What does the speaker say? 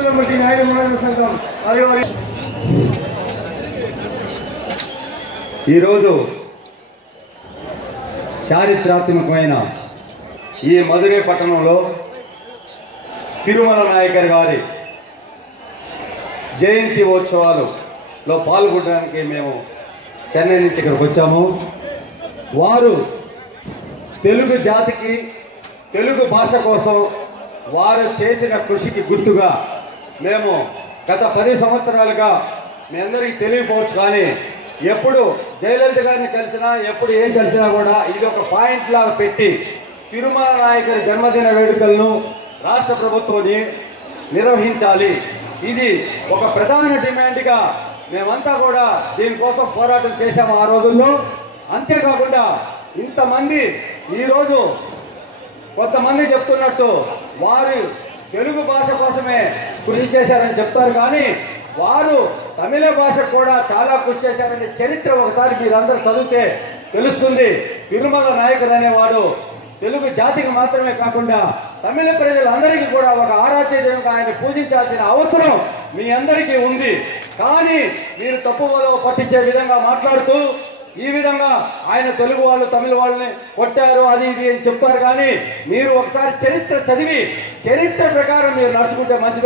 నాయుడు మహాజన సంఘం ఈరోజు చారిత్రాత్మకమైన ఈ మధురై పట్టణంలో తిరుమల నాయకర్ గారి జయంతి ఉత్సవాలలో పాల్గొనడానికి మేము చెన్నై నుంచి ఇక్కడికి వచ్చాము. వారు తెలుగు జాతికి తెలుగు భాష కోసం వారు చేసిన కృషికి గుర్తుగా మేము గత 10 సంవత్సరాలుగా మీ అందరికీ తెలియకపోవచ్చు, కానీ ఎప్పుడు జయలలిత గారిని కలిసినా ఎప్పుడు ఏం కలిసినా కూడా ఇది ఒక పాయింట్ లాగా పెట్టి తిరుమల నాయకర్ జన్మదిన వేడుకలను రాష్ట్ర ప్రభుత్వం నిర్వహించాలి. ఇది ఒక ప్రధాన డిమాండ్గా మేమంతా కూడా దీనికోసం పోరాటం చేశాము ఆ రోజుల్లో. అంతేకాకుండా ఇంతమంది ఈరోజు కొంతమంది చెప్తున్నట్టు వారు తెలుగు భాష కోసమే కృషి చేశారని చెప్తారు, కానీ వారు తమిళ భాషకు కూడా చాలా కృషి చేశారనే చరిత్ర ఒకసారి మీరందరూ చదివితే తెలుస్తుంది. తిరుమల నాయకర్ అనేవాడు తెలుగు జాతికి మాత్రమే కాకుండా తమిళ ప్రజలందరికీ కూడా ఒక ఆరాధ్య దేవునిగా ఆయన పూజించాల్సిన అవసరం మీ అందరికీ ఉంది. కానీ మీరు తప్పుదోవ పట్టించే విధంగా మాట్లాడుతూ ఈ విధంగా ఆయన తెలుగు వాళ్ళు తమిళ వాళ్ళని కొట్టారు అది ఇది అని చెప్తారు, కానీ మీరు ఒకసారి చరిత్ర చదివి చరిత్ర ప్రకారం మీరు నడుచుకుంటే మంచిది.